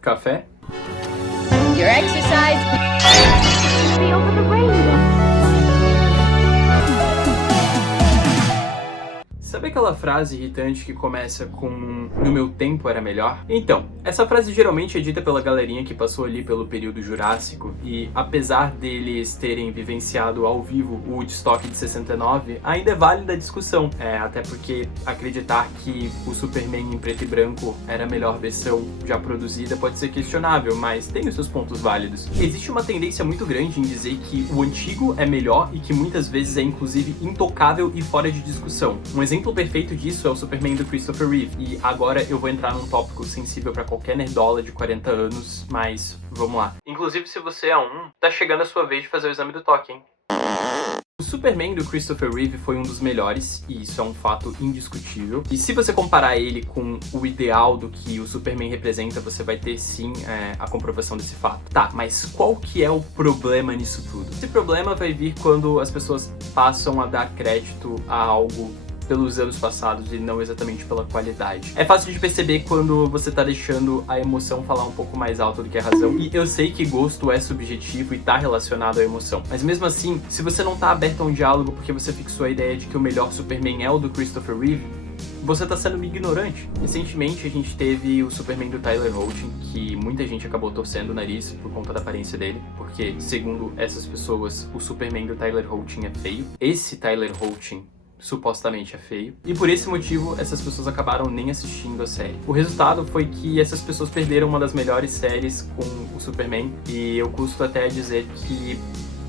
Café? Your exercise. Feel the rain. Sabe aquela frase irritante que começa com "no meu tempo era melhor"? Então, essa frase geralmente é dita pela galerinha que passou ali pelo período Jurássico e, apesar deles terem vivenciado ao vivo o Woodstock de 69, ainda é válida a discussão. Até porque acreditar que o Superman em preto e branco era a melhor versão já produzida pode ser questionável, mas tem os seus pontos válidos. Existe uma tendência muito grande em dizer que o antigo é melhor e que muitas vezes é inclusive intocável e fora de discussão. Um exemplo perfeito disso é o Superman do Christopher Reeve, e agora eu vou entrar num tópico sensível pra qualquer nerdola de 40 anos, mas vamos lá. Inclusive, se você é tá chegando a sua vez de fazer o exame do toque, hein? O Superman do Christopher Reeve foi um dos melhores, e isso é um fato indiscutível. E se você comparar ele com o ideal do que o Superman representa, você vai ter sim a comprovação desse fato. Tá, mas qual que é o problema nisso tudo? Esse problema vai vir quando as pessoas passam a dar crédito a algo pelos anos passados e não exatamente pela qualidade. É fácil de perceber quando você tá deixando a emoção falar um pouco mais alto do que a razão, e eu sei que gosto é subjetivo e tá relacionado à emoção, mas mesmo assim, se você não tá aberto a um diálogo porque você fixou a ideia de que o melhor Superman é o do Christopher Reeve, você tá sendo ignorante. Recentemente a gente teve o Superman do Tyler Hoechlin, que muita gente acabou torcendo o nariz por conta da aparência dele, porque, segundo essas pessoas, o Superman do Tyler Hoechlin é feio. Esse Tyler Hoechlin supostamente é feio, e por esse motivo essas pessoas acabaram nem assistindo a série. O resultado foi que essas pessoas perderam uma das melhores séries com o Superman, e eu custo até dizer que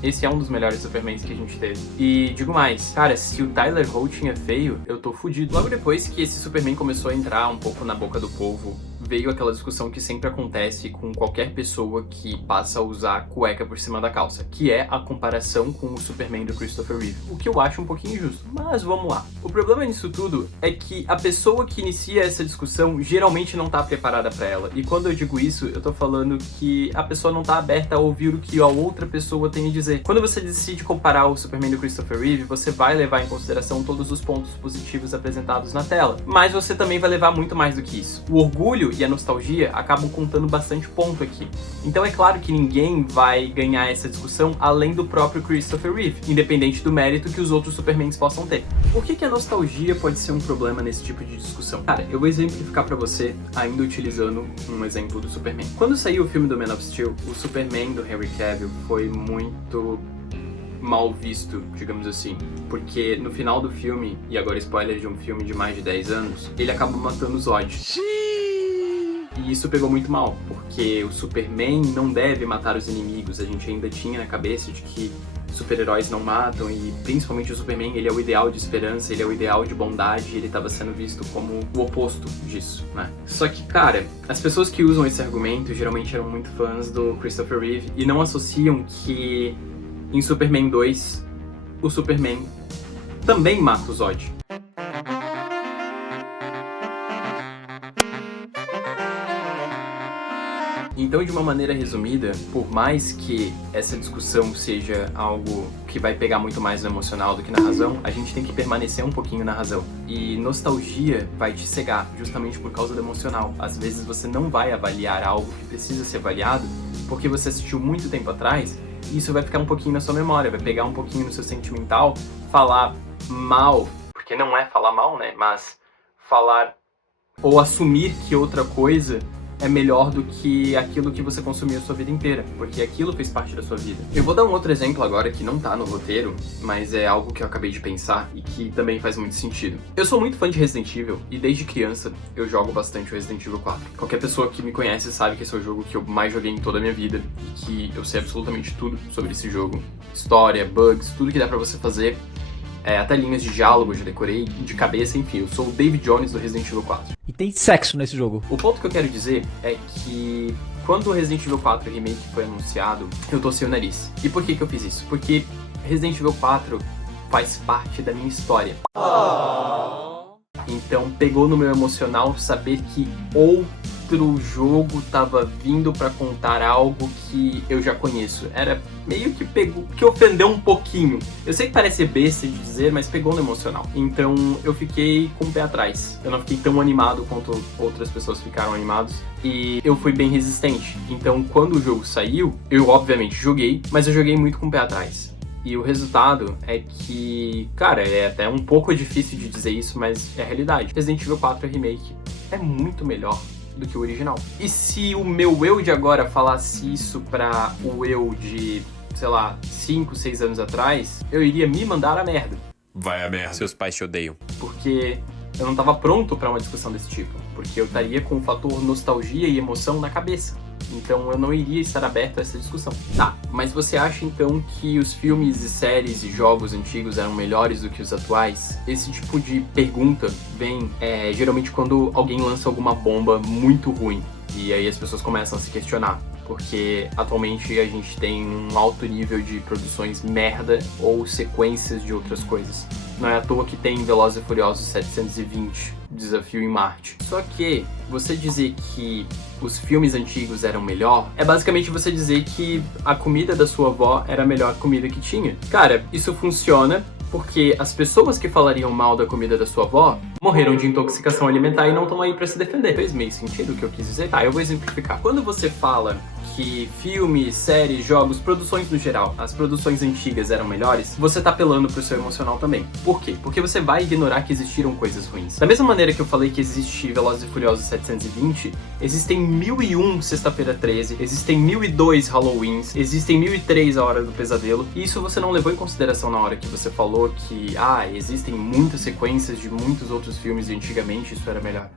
esse é um dos melhores Supermans que a gente teve. E digo mais, cara, se o Tyler Hoechlin é feio, eu tô fudido. Logo depois que esse Superman começou a entrar um pouco na boca do povo, veio aquela discussão que sempre acontece com qualquer pessoa que passa a usar cueca por cima da calça, que é a comparação com o Superman do Christopher Reeve, o que eu acho um pouquinho injusto, mas vamos lá. O problema nisso tudo é que a pessoa que inicia essa discussão geralmente não tá preparada pra ela, e quando eu digo isso, eu tô falando que a pessoa não tá aberta a ouvir o que a outra pessoa tem a dizer. Quando você decide comparar o Superman do Christopher Reeve, você vai levar em consideração todos os pontos positivos apresentados na tela, mas você também vai levar muito mais do que isso. O orgulho e a nostalgia acabam contando bastante ponto aqui. Então é claro que ninguém vai ganhar essa discussão além do próprio Christopher Reeve, independente do mérito que os outros Supermans possam ter. Por que a nostalgia pode ser um problema nesse tipo de discussão? Cara, eu vou exemplificar pra você ainda utilizando um exemplo do Superman. Quando saiu o filme do Man of Steel, o Superman do Henry Cavill foi muito mal visto, digamos assim, porque no final do filme, e agora spoiler de um filme de mais de 10 anos, ele acaba matando o Zod. E isso pegou muito mal, porque o Superman não deve matar os inimigos. A gente ainda tinha na cabeça de que super-heróis não matam, e principalmente o Superman, ele é o ideal de esperança, ele é o ideal de bondade, e ele estava sendo visto como o oposto disso, né? Só que, cara, as pessoas que usam esse argumento geralmente eram muito fãs do Christopher Reeve e não associam que em Superman 2, o Superman também mata o Zod. Então, de uma maneira resumida, por mais que essa discussão seja algo que vai pegar muito mais no emocional do que na razão, a gente tem que permanecer um pouquinho na razão. E nostalgia vai te cegar, justamente por causa do emocional. Às vezes você não vai avaliar algo que precisa ser avaliado, porque você assistiu muito tempo atrás, e isso vai ficar um pouquinho na sua memória, vai pegar um pouquinho no seu sentimental, falar mal, porque não é falar mal, né, mas falar ou assumir que outra coisa é melhor do que aquilo que você consumiu a sua vida inteira, porque aquilo fez parte da sua vida. Eu vou dar um outro exemplo agora que não tá no roteiro, mas é algo que eu acabei de pensar e que também faz muito sentido. Eu sou muito fã de Resident Evil e desde criança eu jogo bastante o Resident Evil 4. Qualquer pessoa que me conhece sabe que esse é o jogo que eu mais joguei em toda a minha vida e que eu sei absolutamente tudo sobre esse jogo. História, bugs, tudo que dá pra você fazer. Até linhas de diálogo eu já decorei de cabeça, enfim, eu sou o David Jones do Resident Evil 4. E tem sexo nesse jogo. O ponto que eu quero dizer é que quando o Resident Evil 4 Remake foi anunciado, eu torci o nariz. E por que eu fiz isso? Porque Resident Evil 4 faz parte da minha história. Então pegou no meu emocional saber que ou outro jogo tava vindo pra contar algo que eu já conheço. Era meio que que ofendeu um pouquinho. Eu sei que parece besta de dizer, mas pegou no emocional. Então eu fiquei com o pé atrás. Eu não fiquei tão animado quanto outras pessoas ficaram animadas. E eu fui bem resistente. Então quando o jogo saiu, eu obviamente joguei, mas eu joguei muito com o pé atrás. E o resultado é que, cara, é até um pouco difícil de dizer isso, mas é a realidade. Resident Evil 4 Remake é muito melhor do que o original. E se o meu eu de agora falasse isso pra o eu de, sei lá, 5, 6 anos atrás, eu iria me mandar a merda. Vai a merda. Seus pais te odeiam. Porque eu não tava pronto pra uma discussão desse tipo. Porque eu estaria com o fator nostalgia e emoção na cabeça. Então eu não iria estar aberto a essa discussão. Tá, mas você acha então que os filmes e séries e jogos antigos eram melhores do que os atuais? Esse tipo de pergunta vem geralmente quando alguém lança alguma bomba muito ruim. E aí as pessoas começam a se questionar. Porque atualmente a gente tem um alto nível de produções merda ou sequências de outras coisas. Não é à toa que tem Velozes e Furiosos 720, Desafio em Marte. Só que você dizer que os filmes antigos eram melhor é basicamente você dizer que a comida da sua avó era a melhor comida que tinha. Cara, isso funciona porque as pessoas que falariam mal da comida da sua avó morreram de intoxicação alimentar e não estão aí pra se defender. Fez meio sentido o que eu quis dizer? Tá, eu vou exemplificar. Quando você fala que filmes, séries, jogos, produções no geral, as produções antigas eram melhores, você tá apelando pro seu emocional também. Por quê? Porque você vai ignorar que existiram coisas ruins. Da mesma maneira que eu falei que existe Velozes e Furiosos 720, existem 1001 Sexta-feira 13, existem 1002 Halloweens, existem 1003 A Hora do Pesadelo, e isso você não levou em consideração na hora que você falou que, existem muitas sequências de muitos outros filmes e antigamente isso era melhor.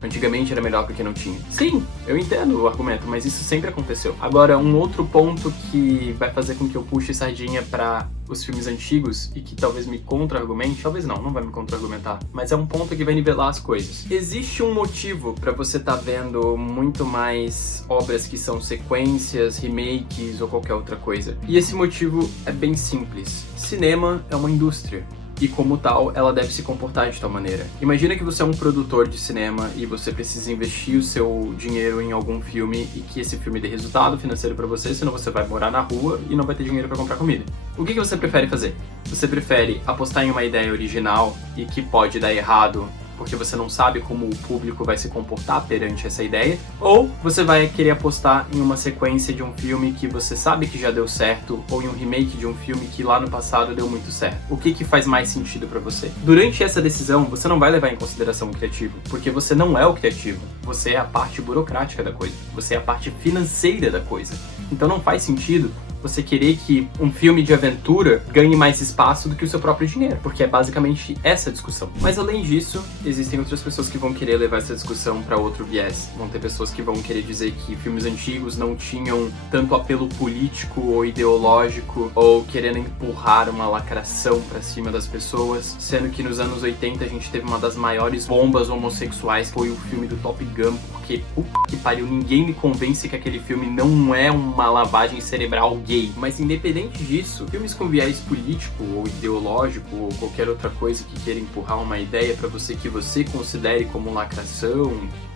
Antigamente era melhor porque não tinha. Sim, eu entendo o argumento, mas isso sempre aconteceu. Agora, um outro ponto que vai fazer com que eu puxe sardinha pra os filmes antigos e que talvez me contra-argumente, talvez não vai me contra-argumentar, mas é um ponto que vai nivelar as coisas. Existe um motivo pra você tá vendo muito mais obras que são sequências, remakes ou qualquer outra coisa. E esse motivo é bem simples. Cinema é uma indústria. E como tal, ela deve se comportar de tal maneira. Imagina que você é um produtor de cinema e você precisa investir o seu dinheiro em algum filme e que esse filme dê resultado financeiro pra você, senão você vai morar na rua e não vai ter dinheiro pra comprar comida. O que você prefere fazer? Você prefere apostar em uma ideia original e que pode dar errado porque você não sabe como o público vai se comportar perante essa ideia, ou você vai querer apostar em uma sequência de um filme que você sabe que já deu certo, ou em um remake de um filme que lá no passado deu muito certo. O que faz mais sentido pra você? Durante essa decisão, você não vai levar em consideração o criativo, porque você não é o criativo, você é a parte burocrática da coisa, você é a parte financeira da coisa. Então não faz sentido você querer que um filme de aventura ganhe mais espaço do que o seu próprio dinheiro, porque é basicamente essa a discussão. Mas além disso, existem outras pessoas que vão querer levar essa discussão para outro viés. Vão ter pessoas que vão querer dizer que filmes antigos não tinham tanto apelo político ou ideológico, ou querendo empurrar uma lacração para cima das pessoas, sendo que nos anos 80 a gente teve uma das maiores bombas homossexuais, foi o filme do Top Gun, porque puta que pariu, ninguém me convence que aquele filme não é uma lavagem cerebral gay. Mas independente disso, filmes com viés político ou ideológico ou qualquer outra coisa que queira empurrar uma ideia pra você que você considere como lacração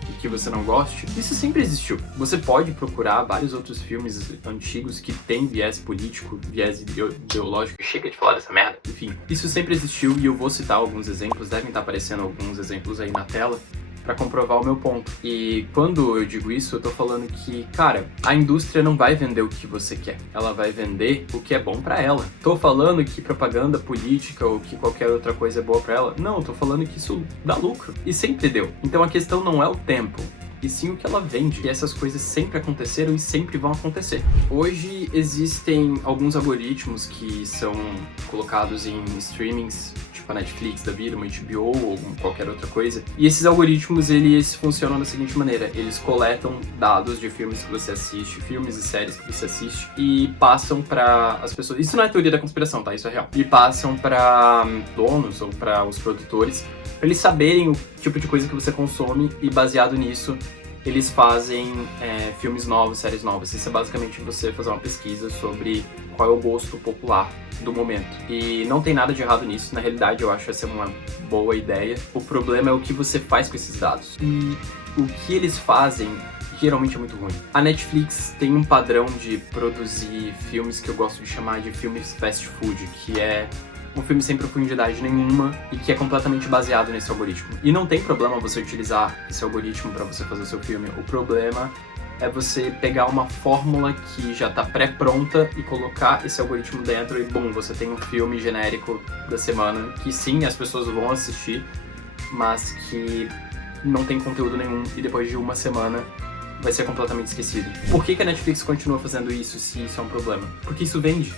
e que você não goste, isso sempre existiu. Você pode procurar vários outros filmes antigos que têm viés político, viés ideológico. Chega de falar dessa merda. Enfim, isso sempre existiu e eu vou citar alguns exemplos, devem estar aparecendo alguns exemplos aí na tela, pra comprovar o meu ponto. E quando eu digo isso, eu tô falando que, cara, a indústria não vai vender o que você quer. Ela vai vender o que é bom pra ela. Tô falando que propaganda política ou que qualquer outra coisa é boa pra ela. Não, tô falando que isso dá lucro. E sempre deu. Então a questão não é o tempo, e sim o que ela vende. E essas coisas sempre aconteceram e sempre vão acontecer. Hoje existem alguns algoritmos que são colocados em streamings, tipo a Netflix da vida, uma HBO ou qualquer outra coisa. E esses algoritmos, eles funcionam da seguinte maneira: eles coletam dados de filmes que você assiste, filmes e séries que você assiste, e passam pra as pessoas. Isso não é teoria da conspiração, tá? Isso é real. E passam pra donos ou pra os produtores, pra eles saberem o tipo de coisa que você consome, e baseado nisso, eles fazem filmes novos, séries novas. Isso é basicamente você fazer uma pesquisa sobre qual é o gosto popular do momento. E não tem nada de errado nisso, na realidade eu acho essa uma boa ideia. O problema é o que você faz com esses dados. E o que eles fazem geralmente é muito ruim. A Netflix tem um padrão de produzir filmes que eu gosto de chamar de filmes fast food, que é um filme sem profundidade nenhuma e que é completamente baseado nesse algoritmo. E não tem problema você utilizar esse algoritmo para você fazer o seu filme. O problema é você pegar uma fórmula que já tá pré-pronta e colocar esse algoritmo dentro e, bum, você tem um filme genérico da semana que sim, as pessoas vão assistir, mas que não tem conteúdo nenhum e depois de uma semana vai ser completamente esquecido. Por que a Netflix continua fazendo isso se isso é um problema? Porque isso vende.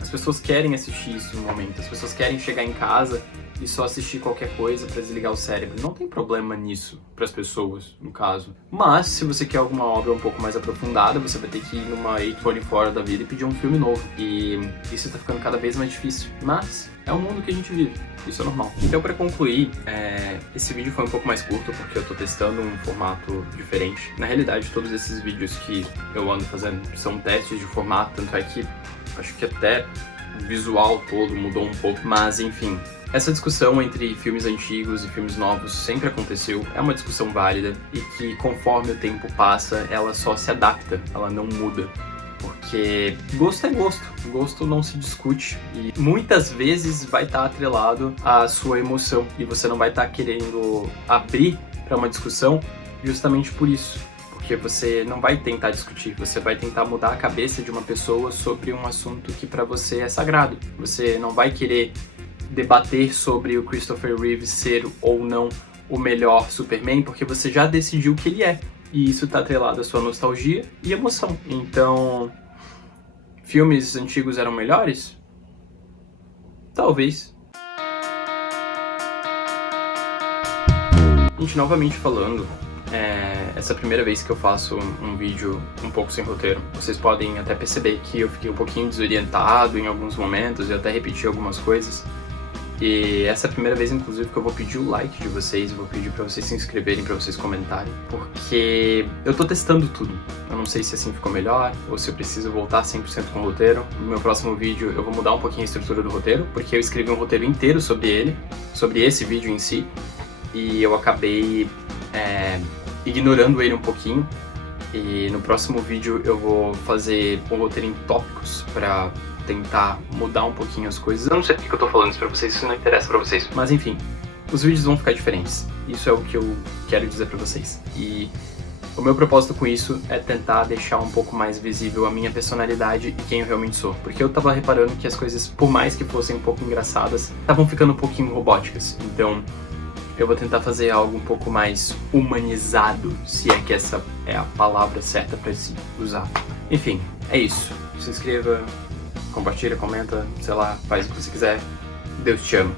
As pessoas querem assistir isso no momento, as pessoas querem chegar em casa e só assistir qualquer coisa pra desligar o cérebro. Não tem problema nisso pras pessoas, no caso. Mas, se você quer alguma obra um pouco mais aprofundada, você vai ter que ir numa A24 da vida e pedir um filme novo. E isso tá ficando cada vez mais difícil. Mas é o mundo que a gente vive. Isso é normal. Então, pra concluir, esse vídeo foi um pouco mais curto porque eu tô testando um formato diferente. Na realidade, todos esses vídeos que eu ando fazendo são testes de formato, tanto é que acho que até o visual todo mudou um pouco. Mas, enfim, essa discussão entre filmes antigos e filmes novos sempre aconteceu, é uma discussão válida e que conforme o tempo passa, ela só se adapta, ela não muda. Porque gosto é gosto, gosto não se discute e muitas vezes vai estar atrelado à sua emoção e você não vai estar querendo abrir para uma discussão justamente por isso. Porque você não vai tentar discutir, você vai tentar mudar a cabeça de uma pessoa sobre um assunto que para você é sagrado. Você não vai querer debater sobre o Christopher Reeve ser ou não o melhor Superman, porque você já decidiu que ele é. E isso tá atrelado à sua nostalgia e emoção. Então, filmes antigos eram melhores? Talvez. Gente, novamente falando, essa é a primeira vez que eu faço um vídeo um pouco sem roteiro. Vocês podem até perceber que eu fiquei um pouquinho desorientado em alguns momentos e até repeti algumas coisas. E essa é a primeira vez, inclusive, que eu vou pedir o like de vocês, eu vou pedir pra vocês se inscreverem, pra vocês comentarem, porque eu tô testando tudo. Eu não sei se assim ficou melhor, ou se eu preciso voltar 100% com o roteiro. No meu próximo vídeo eu vou mudar um pouquinho a estrutura do roteiro, porque eu escrevi um roteiro inteiro sobre ele, sobre esse vídeo em si, e eu acabei ignorando ele um pouquinho. E no próximo vídeo eu vou fazer um roteiro em tópicos pra tentar mudar um pouquinho as coisas. Eu não sei porque eu tô falando isso pra vocês, isso não interessa pra vocês. Mas enfim, os vídeos vão ficar diferentes. Isso é o que eu quero dizer pra vocês. E o meu propósito com isso é tentar deixar um pouco mais visível a minha personalidade e quem eu realmente sou. Porque eu tava reparando que as coisas, por mais que fossem um pouco engraçadas, estavam ficando um pouquinho robóticas. Então, eu vou tentar fazer algo um pouco mais humanizado, se é que essa é a palavra certa pra se usar. Enfim, é isso. Se inscreva, compartilha, comenta, sei lá, faz o que você quiser. Deus te ama.